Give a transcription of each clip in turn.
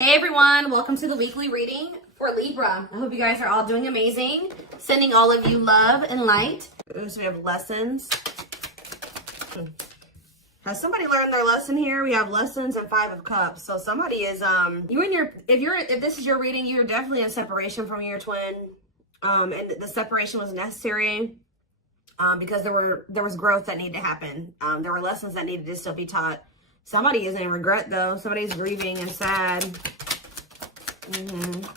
Hey everyone, welcome to the weekly reading for Libra. I hope you guys are all doing amazing. Sending all of you love and light. So we have lessons. Has somebody learned their lesson here? We have lessons and 5 of cups. So somebody is if this is your reading, you're definitely in separation from your twin. And the separation was necessary because there was growth that needed to happen. There were lessons that needed to still be taught. Somebody is in regret though. Somebody's grieving and sad.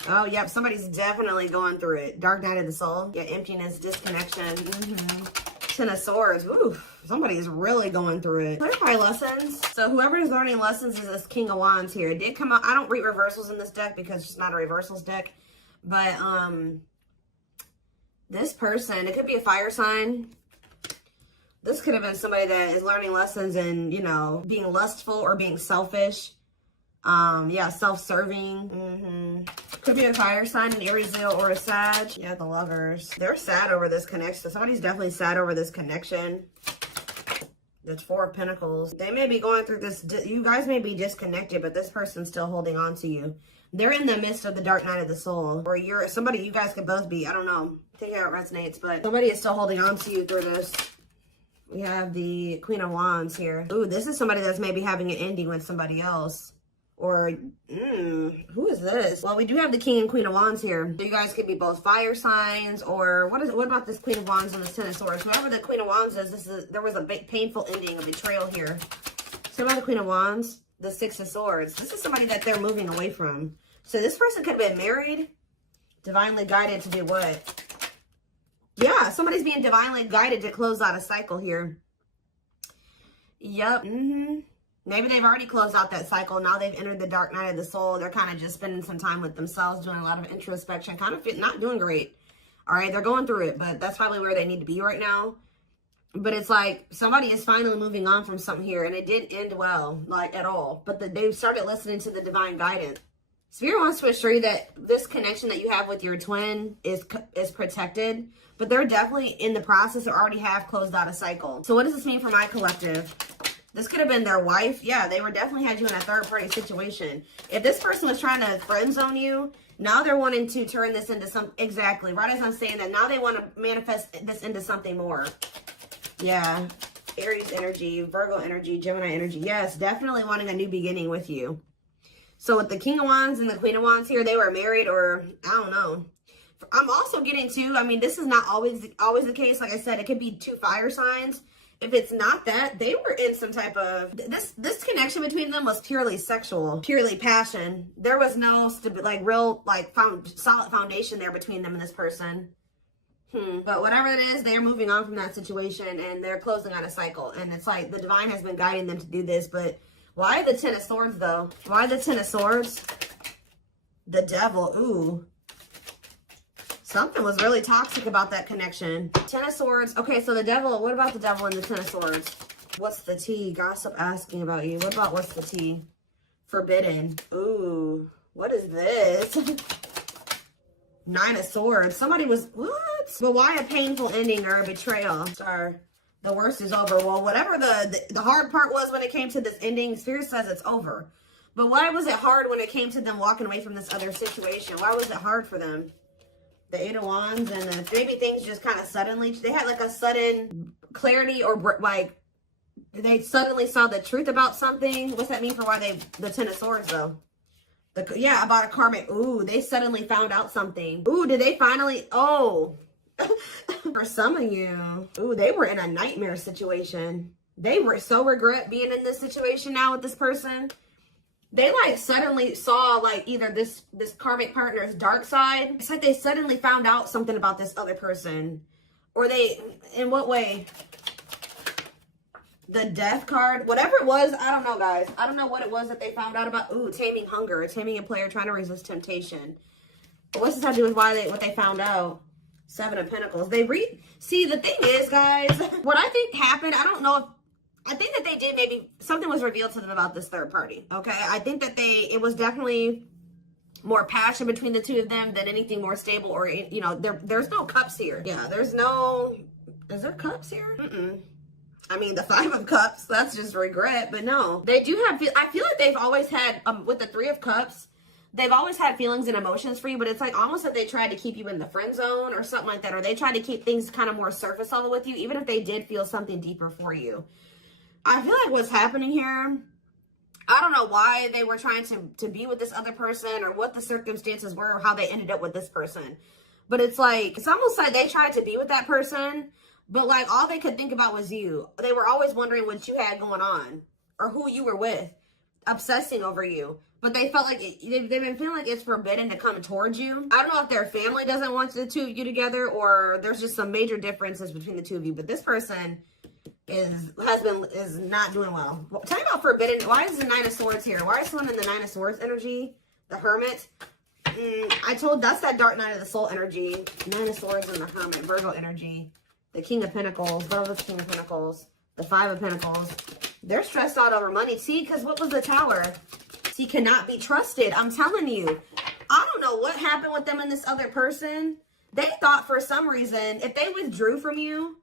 Oh, yep. Somebody's definitely going through it. Dark night of the soul. Yeah, emptiness, disconnection. Ten of Swords. Ooh, somebody is really going through it. Clarify lessons. So whoever is learning lessons is this King of Wands here. It did come out. I don't read reversals in this deck because it's not a reversals deck. But this person, it could be a fire sign. This could have been somebody that is learning lessons in, you know, being lustful or being selfish. Yeah, self-serving. Could be a fire sign, an Aries, Leo, or a Sag. Yeah, the Lovers. They're sad over this connection. Somebody's definitely sad over this connection. The 4 of Pentacles. They may be going through this. You guys may be disconnected, but this person's still holding on to you. They're in the midst of the dark night of the soul. Or you're somebody, you guys could both be. I don't know. Take it how it resonates, but somebody is still holding on to you through this. We have the Queen of Wands here. Ooh, this is somebody that's maybe having an ending with somebody else. Or, who is this? Well, we do have the King and Queen of Wands here. So you guys could be both fire signs, or what about this Queen of Wands and this Ten of Swords? Whoever the Queen of Wands is, there was a painful ending, a betrayal here. So about the Queen of Wands, the 6 of Swords. This is somebody that they're moving away from. So this person could have been married, divinely guided to do what? Yeah, somebody's being divinely guided to close out a cycle here. Yep. Maybe they've already closed out that cycle. Now they've entered the dark night of the soul. They're kind of just spending some time with themselves, doing a lot of introspection, kind of not doing great. All right, they're going through it, but that's probably where they need to be right now. But it's like somebody is finally moving on from something here, and it didn't end well, like at all. But they started listening to the divine guidance. Spirit wants to assure you that this connection that you have with your twin is protected, but they're definitely in the process or already have closed out a cycle. So what does this mean for my collective? This could have been their wife. Yeah, they were definitely had you in a third-party situation. If this person was trying to friend zone you, now they're wanting to turn this into some, exactly, right as I'm saying that, now they want to manifest this into something more. Yeah, Aries energy, Virgo energy, Gemini energy. Yes, definitely wanting a new beginning with you. So with the King of Wands and the Queen of Wands here, they were married, or I don't know. I'm also getting to, I mean, this is not always the case. Like I said, it could be 2 fire signs. If it's not that, they were in some type of, this connection between them was purely sexual, purely passion. There was no real solid foundation there between them and this person. But whatever it is, they're moving on from that situation and they're closing out a cycle. And it's like the divine has been guiding them to do this, but why the 10 of Swords, though? Why the 10 of Swords? The Devil. Ooh. Something was really toxic about that connection. 10 of Swords. Okay, so the Devil. What about the Devil and the 10 of Swords? What's the tea? Gossip asking about you. What about what's the tea? Forbidden. Ooh. What is this? 9 of Swords. Somebody was... What? But why a painful ending or a betrayal? Star. The worst is over. Well, whatever the hard part was when it came to this ending, Spirit says it's over. But why was it hard when it came to them walking away from this other situation? Why was it hard for them? The 8 of Wands and maybe things just kind of suddenly, they had like a sudden clarity or like they suddenly saw the truth about something. What's that mean for why the 10 of Swords though? Yeah, about a karmic. Ooh, they suddenly found out something. Ooh, did they finally? Oh. For some of you, ooh, they were in a nightmare situation. They were so regret being in this situation now with this person. They like suddenly saw like either this karmic partner's dark side. It's like they suddenly found out something about this other person. Or they, in what way? The Death card, whatever it was, I don't know, guys. I don't know what it was that they found out about. Ooh, taming hunger, taming a player trying to resist temptation. But what's this have to do with what they found out? 7 of Pentacles. See, the thing is, guys, what I think happened, I don't know if, I think that they did maybe, something was revealed to them about this third party, okay? I think that it was definitely more passion between the two of them than anything more stable or, you know, there's no cups here. Yeah, there's no, is there cups here? I mean, the 5 of Cups, that's just regret, but no. They do have, I feel like they've always had, with the 3 of Cups, they've always had feelings and emotions for you, but it's like almost that they tried to keep you in the friend zone or something like that, or they tried to keep things kind of more surface level with you, even if they did feel something deeper for you. I feel like what's happening here, I don't know why they were trying to be with this other person or what the circumstances were or how they ended up with this person. But it's like, it's almost like they tried to be with that person, but like all they could think about was you. They were always wondering what you had going on or who you were with, obsessing over you. But they felt like they've been feeling like it's forbidden to come towards you. I don't know if their family doesn't want the two of you together or there's just some major differences between the two of you. But this person is not doing well. Tell me about forbidden. Why is the Nine of Swords here? Why is someone in the Nine of Swords energy? The Hermit. That's that dark night of the soul energy. Nine of Swords and the Hermit. Virgo energy. The King of Pentacles. What was the King of Pentacles? The Five of Pentacles. They're stressed out over money. See, because what was the Tower? He cannot be trusted. I'm telling you. I don't know what happened with them and this other person. They thought for some reason, if they withdrew from you,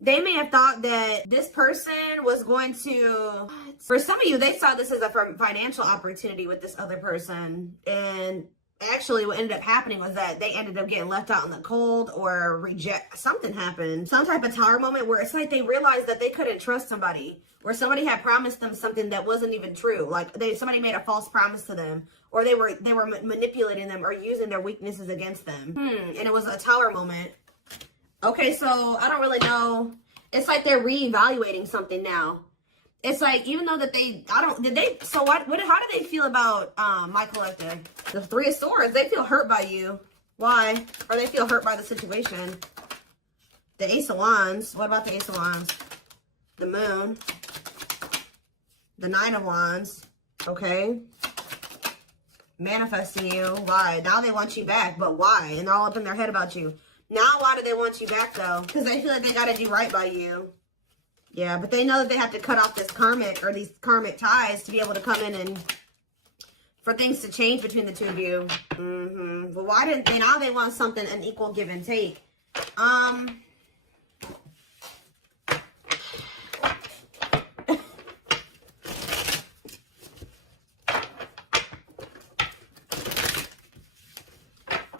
they may have thought that this person was going to, for some of you, they saw this as a financial opportunity with this other person. And actually what ended up happening was that they ended up getting left out in the cold or something happened. Some type of Tower moment where it's like they realized that they couldn't trust somebody. Where somebody had promised them something that wasn't even true. Like somebody made a false promise to them. Or they were manipulating them or using their weaknesses against them. And it was a Tower moment. Okay, so I don't really know. It's like they're reevaluating something now. It's like, even though that how do they feel about my collective? The Three of Swords, they feel hurt by you. Why? Or they feel hurt by the situation. The Ace of Wands, what about the Ace of Wands? The Moon. The Nine of Wands. Okay. Manifesting you. Why? Now they want you back, but why? And they're all up in their head about you. Now, why do they want you back, though? Because they feel like they got to do right by you. Yeah, but they know that they have to cut off these karmic ties to be able to come in and for things to change between the two of you. But why didn't they? Now they want something, an equal give and take.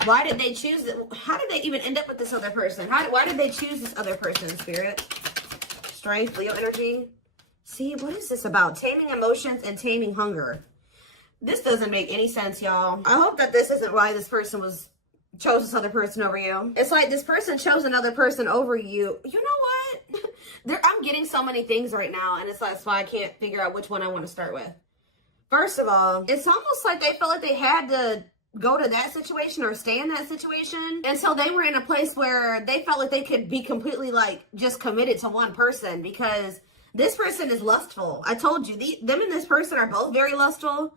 Why did they choose it? How did they even end up with this other person? Why did they choose this other person, Spirit? Strength, Leo energy. See, what is this about? Taming emotions and taming hunger. This doesn't make any sense, y'all. I hope that this isn't why this person chose this other person over you. It's like this person chose another person over you. You know what? I'm getting so many things right now, and that's why I can't figure out which one I want to start with. First of all, it's almost like they felt like they had to go to that situation or stay in that situation until they were in a place where they felt like they could be completely like just committed to one person, because this person is lustful. I told you, them and this person are both very lustful.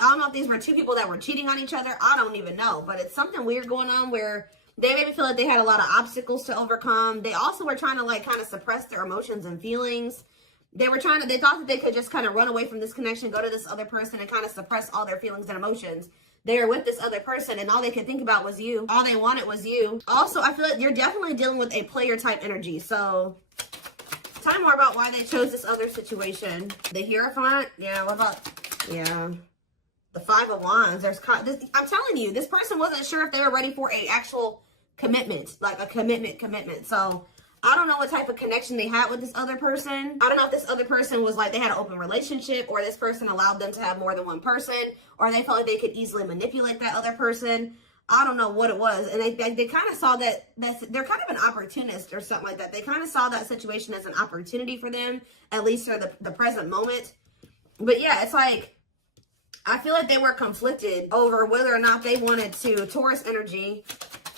I don't know if these were two people that were cheating on each other. I don't even know, but it's something weird going on where they made me feel like they had a lot of obstacles to overcome. They also were trying to like kind of suppress their emotions and feelings. They thought that they could just kind of run away from this connection, go to this other person and kind of suppress all their feelings and emotions. They were with this other person and all they could think about was you. All they wanted was you. Also, I feel like you're definitely dealing with a player type energy. So tell me more about why they chose this other situation. The Hierophant? Yeah, what about, yeah. The Five of Wands. I'm telling you, this person wasn't sure if they were ready for an actual commitment. Like a commitment. So I don't know what type of connection they had with this other person. I don't know if this other person was like they had an open relationship, or this person allowed them to have more than one person, or they felt like they could easily manipulate that other person. I don't know what it was. And they kind of saw that they're kind of an opportunist or something like that. They kind of saw that situation as an opportunity for them, at least for the present moment. But yeah, it's like, I feel like they were conflicted over whether or not they wanted to, Taurus energy,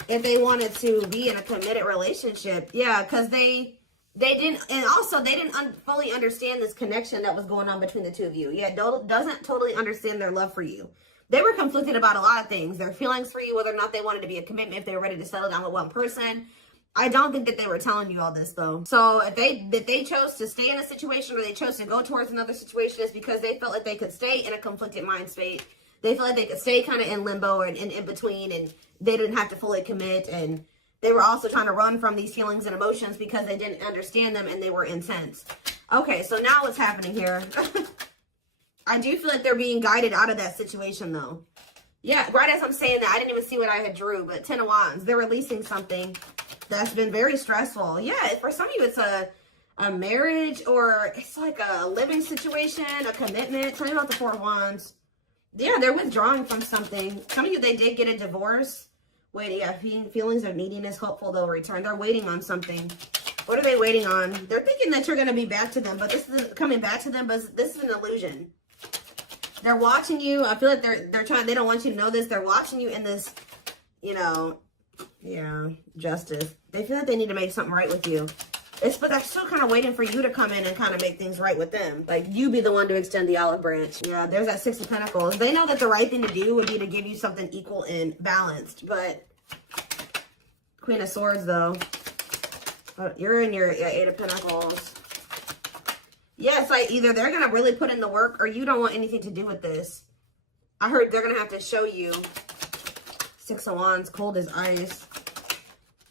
if they wanted to be in a committed relationship. Yeah, because they didn't, and also they didn't fully understand this connection that was going on between the two of you. Yeah, doesn't totally understand their love for you. They were conflicted about a lot of things. Their feelings for you, whether or not they wanted to be a commitment, if they were ready to settle down with one person. I don't think that they were telling you all this though. So if they chose to stay in a situation, or they chose to go towards another situation, it's because they felt like they could stay in a conflicted mind state. They felt like they could stay kind of in limbo and in between, and they didn't have to fully commit. And they were also trying to run from these feelings and emotions because they didn't understand them and they were intense. Okay, so now what's happening here? I do feel like they're being guided out of that situation though. Yeah, right as I'm saying that, I didn't even see what I had drew, but 10 of Wands. They're releasing something that's been very stressful. Yeah, for some of you, it's a marriage, or it's like a living situation, a commitment. Tell me about the 4 of Wands. Yeah, they're withdrawing from something. Some of you, they did get a divorce. Wait, yeah, feelings of neediness, hopeful they'll return. They're waiting on something. What are they waiting on? They're thinking that you're going to be back to them, but this isn't coming back to them, but this is an illusion. They're watching you. I feel like they're trying, they don't want you to know this. They're watching you in this, you know, yeah, justice. They feel like they need to make something right with you. But they're still kind of waiting for you to come in and kind of make things right with them. Like, you be the one to extend the olive branch. Yeah, there's that 6 of Pentacles. They know that the right thing to do would be to give you something equal and balanced. But Queen of Swords, though. You're in your 8 of Pentacles. Yeah, it's like either they're going to really put in the work, or you don't want anything to do with this. I heard they're going to have to show you. 6 of Wands, cold as ice.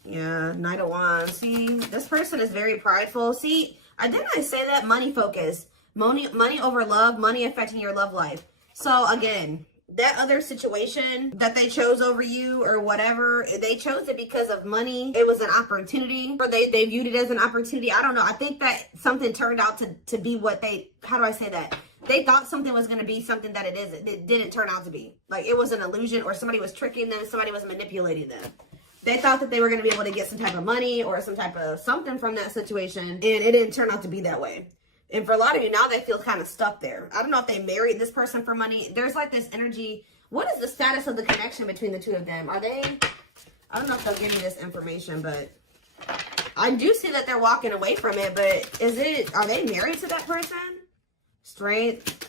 Yeah, Knight of Wands. See, this person is very prideful. See, didn't I say that? Money focus. Money over love. Money affecting your love life. So, again, that other situation that they chose over you or whatever, they chose it because of money. It was an opportunity, or they viewed it as an opportunity. I don't know. I think that something turned out to be what they, how do I say that? They thought something was going to be something that it isn't. It didn't turn out to be. Like, it was an illusion, or somebody was tricking them. Somebody was manipulating them. They thought that they were going to be able to get some type of money or some type of something from that situation, and it didn't turn out to be that way. And for a lot of you now, they feel kind of stuck there. I don't know if they married this person for money. There's like this energy. What is the status of the connection between the two of them? Are they, I don't know if they'll give me this information, but I do see that they're walking away from it. But are they married to that person? Strength.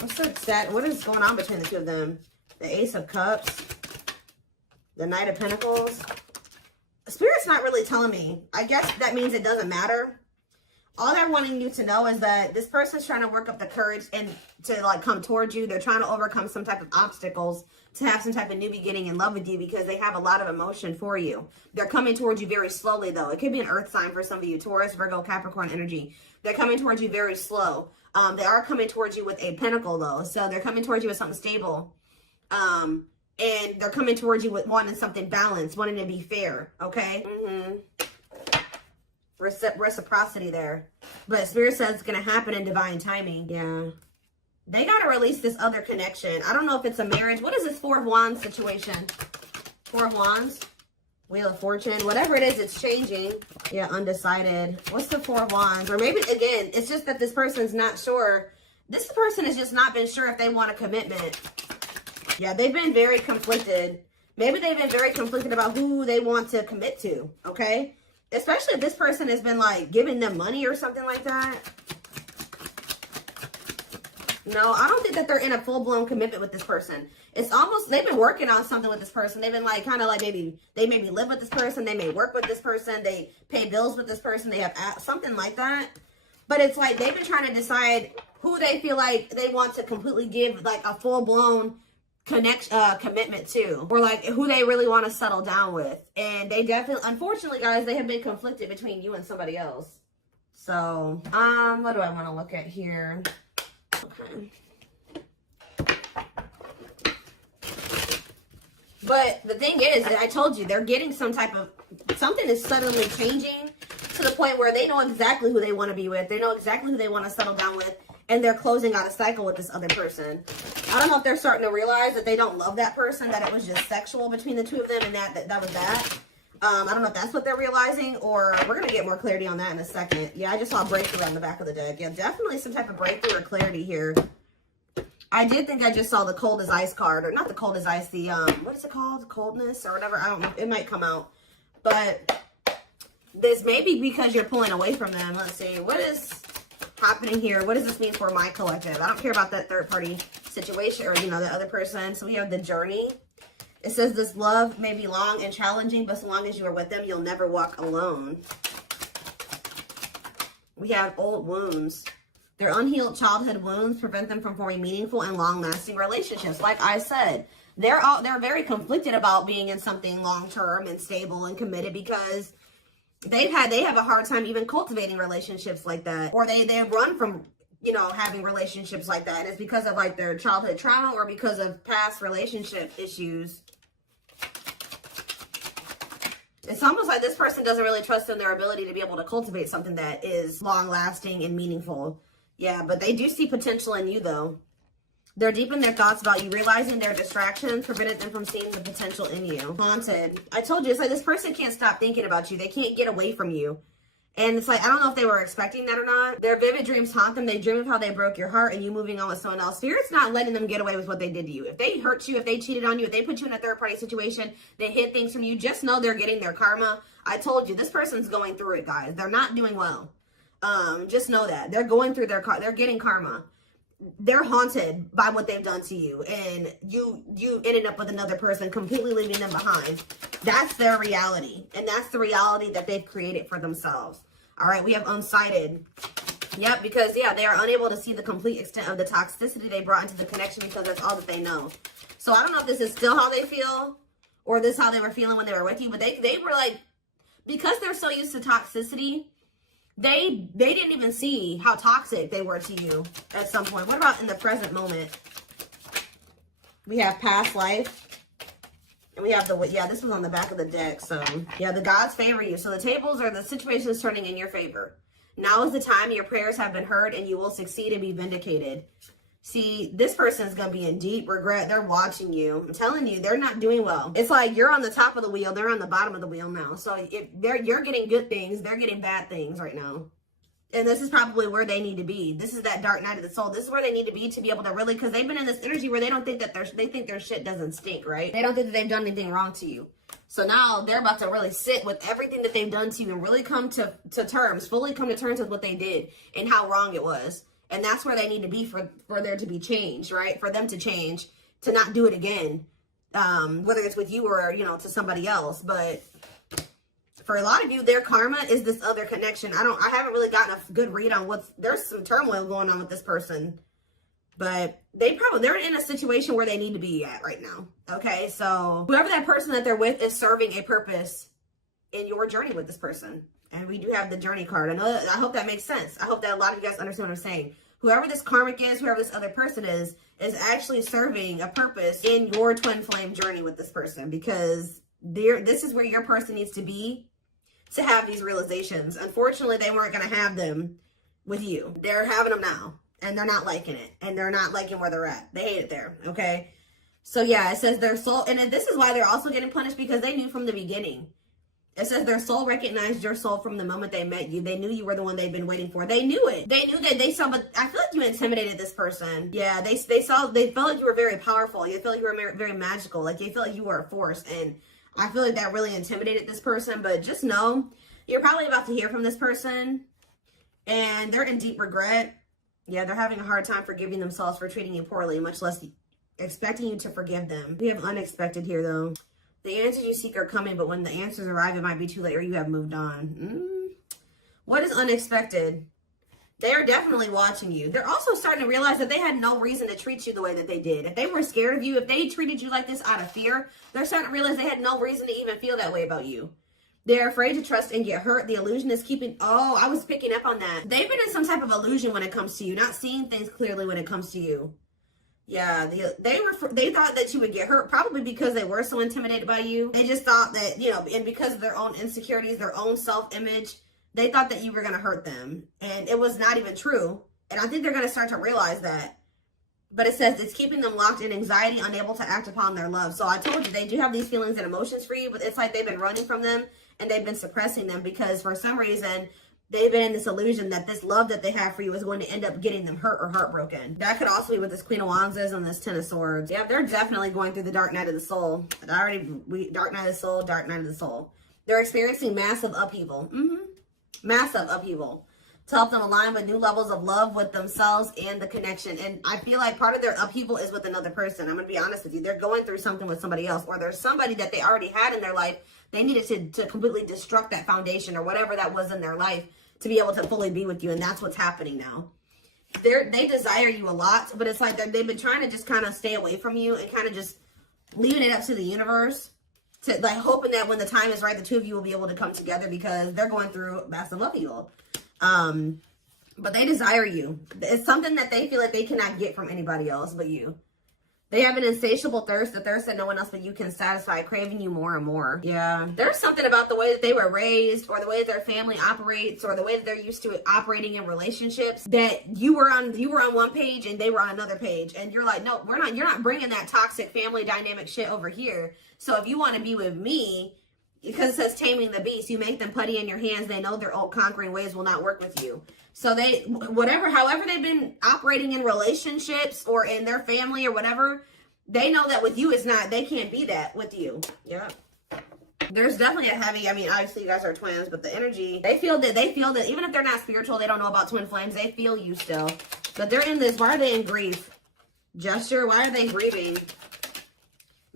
What's the stat? What is going on between the two of them? The Ace of Cups. The Knight of Pentacles. Spirit's not really telling me. I guess that means it doesn't matter. All they're wanting you to know is that this person's trying to work up the courage and to like come towards you. They're trying to overcome some type of obstacles to have some type of new beginning in love with you, because they have a lot of emotion for you. They're coming towards you very slowly, though. It could be an earth sign for some of you. Taurus, Virgo, Capricorn energy. They're coming towards you very slow. They are coming towards you with a pentacle, though. So they're coming towards you with something stable. And they're coming towards you with wanting something balanced, wanting to be fair, okay? Reciprocity there. But Spirit says it's going to happen in divine timing. Yeah. They got to release this other connection. I don't know if it's a marriage. What is this 4 of Wands situation? 4 of Wands? Wheel of Fortune. Whatever it is, it's changing. Yeah, undecided. What's the 4 of Wands? Or maybe, again, it's just that this person's not sure. This person has just not been sure if they want a commitment. Yeah, they've been very conflicted. Maybe they've been very conflicted about who they want to commit to, okay? Especially if this person has been, like, giving them money or something like that. No, I don't think that they're in a full-blown commitment with this person. It's almost, they've been working on something with this person. They've been, like, kind of like maybe live with this person. They may work with this person. They pay bills with this person. They have something like that. But it's like they've been trying to decide who they feel like they want to completely give, like, a full-blown commitment to, or like who they really want to settle down with. And they definitely, unfortunately, guys, they have been conflicted between you and somebody else. So what do I want to look at here? Okay, but the thing is, I told you, they're getting some type of, something is suddenly changing to the point where they know exactly who they want to be with. They know exactly who they want to settle down with. And they're closing out a cycle with this other person. I don't know if they're starting to realize that they don't love that person, that it was just sexual between the two of them, and that was that. I don't know if that's what they're realizing, or we're going to get more clarity on that in a second. Yeah, I just saw breakthrough on the back of the deck. Yeah, definitely some type of breakthrough or clarity here. I did think I just saw the cold as ice card, or not the cold as ice, the, what is it called? Coldness or whatever. I don't know. It might come out. But this may be because you're pulling away from them. Let's see. What is happening here? What does this mean for my collective? I don't care about that third party situation, or, you know, the other person. So we have the journey. It says this love may be long and challenging, but so long as you are with them, you'll never walk alone. We have old wounds. Their unhealed childhood wounds prevent them from forming meaningful and long-lasting relationships. Like I said, they're very conflicted about being in something long-term and stable and committed, because they have a hard time even cultivating relationships like that, or they run from you know, having relationships like that. And it's because of like their childhood trauma or because of past relationship issues. It's almost like this person doesn't really trust in their ability to be able to cultivate something that is long-lasting and meaningful. Yeah, but they do see potential in you, though. They're deep in their thoughts about you, realizing their distractions prevented them from seeing the potential in you. Haunted. I told you, it's like this person can't stop thinking about you. They can't get away from you. And it's like, I don't know if they were expecting that or not. Their vivid dreams haunt them. They dream of how they broke your heart and you moving on with someone else. Spirit's not letting them get away with what they did to you. If they hurt you, if they cheated on you, if they put you in a third-party situation, they hid things from you, just know they're getting their karma. I told you, this person's going through it, guys. They're not doing well. Just know that. They're going through they're getting karma. They're haunted by what they've done to you. And you ended up with another person, completely leaving them behind. That's their reality. And that's the reality that they've created for themselves. All right, we have unsighted. Yep, because, yeah, they are unable to see the complete extent of the toxicity they brought into the connection because that's all that they know. So I don't know if this is still how they feel or this how they were feeling when they were with you. But they were like, because they're so used to toxicity, they didn't even see how toxic they were to you at some point. What about in the present moment? We have past life. And we have this was on the back of the deck. So, yeah, the gods favor you. So the tables or the situation is turning in your favor. Now is the time your prayers have been heard and you will succeed and be vindicated. See, this person is going to be in deep regret. They're watching you. I'm telling you, they're not doing well. It's like you're on the top of the wheel. They're on the bottom of the wheel now. So if you're getting good things, they're getting bad things right now. And this is probably where they need to be. This is that dark night of the soul. This is where they need to be to be able to really, because they've been in this energy where they don't think that they think their shit doesn't stink, right? They don't think that they've done anything wrong to you. So now they're about to really sit with everything that they've done to you and really come to terms, fully come to terms with what they did and how wrong it was. And that's where they need to be for there to be change, right? For them to change, to not do it again, whether it's with you or, you know, to somebody else. But for a lot of you, their karma is this other connection. I haven't really gotten a good read on there's some turmoil going on with this person, but they're in a situation where they need to be at right now. Okay. So whoever that person that they're with is serving a purpose in your journey with this person. And we do have the journey card. I hope that makes sense. I hope that a lot of you guys understand what I'm saying. Whoever this karmic is, whoever this other person is actually serving a purpose in your twin flame journey with this person, because this is where your person needs to be to have these realizations. Unfortunately, they weren't going to have them with you. They're having them now, and they're not liking it, and they're not liking where they're at. They hate it there, okay? So, yeah, it says their soul, and this is why they're also getting punished, because they knew from the beginning. It says their soul recognized your soul from the moment they met you. They knew you were the one they've been waiting for. They knew it. They knew that they saw, but I feel like you intimidated this person. Yeah, they felt like you were very powerful. You felt like you were very magical. Like, they felt like you were a force, and I feel like that really intimidated this person. But just know, you're probably about to hear from this person, and they're in deep regret. Yeah, they're having a hard time forgiving themselves for treating you poorly, much less expecting you to forgive them. We have unexpected here, though. The answers you seek are coming, but when the answers arrive, it might be too late or you have moved on. What is unexpected? They're definitely watching you. They're also starting to realize that they had no reason to treat you the way that they did. If they were scared of you, if they treated you like this out of fear, they're starting to realize they had no reason to even feel that way about you. They're afraid to trust and get hurt. The illusion is keeping... Oh, I was picking up on that. They've been in some type of illusion when it comes to you, not seeing things clearly when it comes to you. Yeah, they thought that you would get hurt, probably because they were so intimidated by you. They just thought that, you know, and because of their own insecurities, their own self-image, they thought that you were going to hurt them. And it was not even true. And I think they're going to start to realize that. But it says it's keeping them locked in anxiety, unable to act upon their love. So I told you, they do have these feelings and emotions for you, but it's like they've been running from them and they've been suppressing them because for some reason, they've been in this illusion that this love that they have for you is going to end up getting them hurt or heartbroken. That could also be what this Queen of Wands is and this Ten of Swords. Yeah, they're definitely going through the dark night of the soul. Dark night of the soul, dark night of the soul. They're experiencing massive upheaval. Massive upheaval. To help them align with new levels of love with themselves and the connection. And I feel like part of their upheaval is with another person. I'm going to be honest with you. They're going through something with somebody else, or there's somebody that they already had in their life. They needed to completely destruct that foundation or whatever that was in their life to be able to fully be with you. And that's what's happening now. They desire you a lot, but it's like they've been trying to just kind of stay away from you and kind of just leaving it up to the universe, to like hoping that when the time is right, the two of you will be able to come together because they're going through massive upheaval. But they desire you. It's something that they feel like they cannot get from anybody else but you. They have an insatiable thirst, a thirst that no one else but you can satisfy, craving you more and more. Yeah. There's something about the way that they were raised, or the way that their family operates, or the way that they're used to operating in relationships, that you were on one page and they were on another page. And you're like, no, you're not bringing that toxic family dynamic shit over here. So if you want to be with me, because it says taming the beast, you make them putty in your hands. They know their old conquering ways will not work with you. So however they've been operating in relationships or in their family or whatever, they know that with you they can't be that with you. Yeah. There's definitely a heavy, I mean, obviously you guys are twins, but the energy, they feel that even if they're not spiritual, they don't know about twin flames, they feel you still. But they're in this, why are they in grief? Gesture, why are they grieving?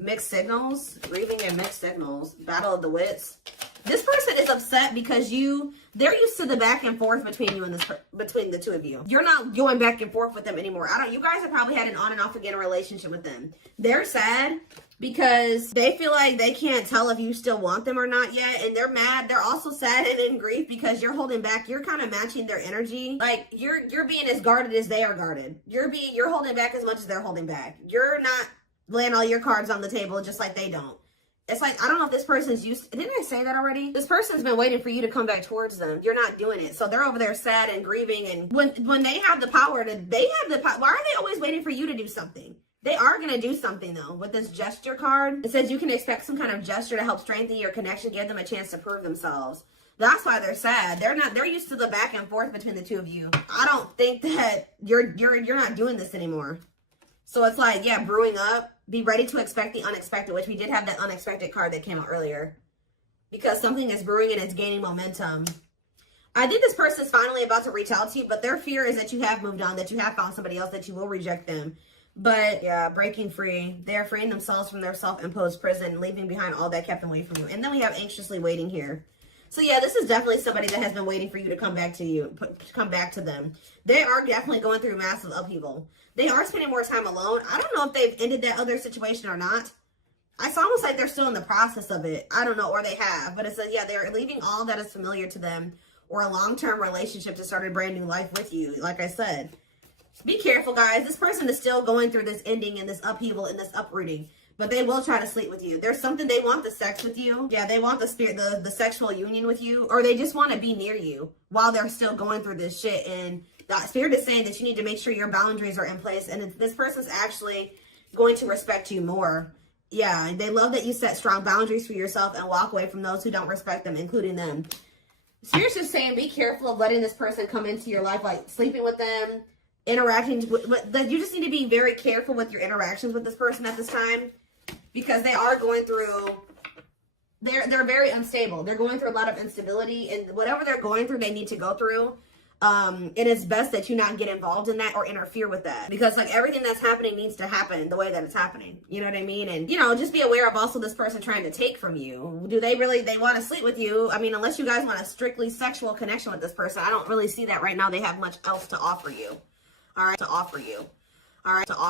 Mixed signals, grieving and mixed signals, battle of the wits. This person is upset because they're used to the back and forth between you and between the two of you. You're not going back and forth with them anymore. You guys have probably had an on and off again relationship with them. They're sad because they feel like they can't tell if you still want them or not yet. And they're mad. They're also sad and in grief because you're holding back. You're kind of matching their energy. Like you're being as guarded as they are guarded. You're holding back as much as they're holding back. You're not laying all your cards on the table just like they don't. It's like, I don't know if this person's didn't I say that already? This person's been waiting for you to come back towards them. You're not doing it. So they're over there sad and grieving. And when they have the power why are they always waiting for you to do something? They are going to do something though. With this gesture card, it says you can expect some kind of gesture to help strengthen your connection, give them a chance to prove themselves. That's why they're sad. They're used to the back and forth between the two of you. I don't think that you're not doing this anymore. So it's like, yeah, brewing up. Be ready to expect the unexpected, which we did have that unexpected card that came out earlier. Because something is brewing and it's gaining momentum. I think this person is finally about to reach out to you, but their fear is that you have moved on, that you have found somebody else, that you will reject them. But yeah, breaking free. They are freeing themselves from their self-imposed prison, leaving behind all that kept them away from you. And then we have anxiously waiting here. So yeah, this is definitely somebody that has been waiting for you to come back to them. They are definitely going through massive upheaval. They are spending more time alone. I don't know if they've ended that other situation or not. It's almost like they're still in the process of it. I don't know, or they have. But it says, yeah, they're leaving all that is familiar to them or a long-term relationship to start a brand new life with you, like I said. Be careful, guys. This person is still going through this ending and this upheaval and this uprooting. But they will try to sleep with you. There's something, they want the sex with you. Yeah, they want the sexual union with you. Or they just want to be near you while they're still going through this shit. And the spirit is saying that you need to make sure your boundaries are in place. And this person's actually going to respect you more. Yeah, they love that you set strong boundaries for yourself and walk away from those who don't respect them, including them. Spirit's just saying, be careful of letting this person come into your life, like sleeping with them, interacting with you just need to be very careful with your interactions with this person at this time. Because they are going through, they're very unstable. They're going through a lot of instability, and whatever they're going through, they need to go through. And it's best that you not get involved in that or interfere with that. Because like everything that's happening needs to happen the way that it's happening. You know what I mean? And just be aware of also this person trying to take from you. Do they want to sleep with you? I mean, unless you guys want a strictly sexual connection with this person, I don't really see that right now. They have much else to offer you. All right, to offer you. All right, to offer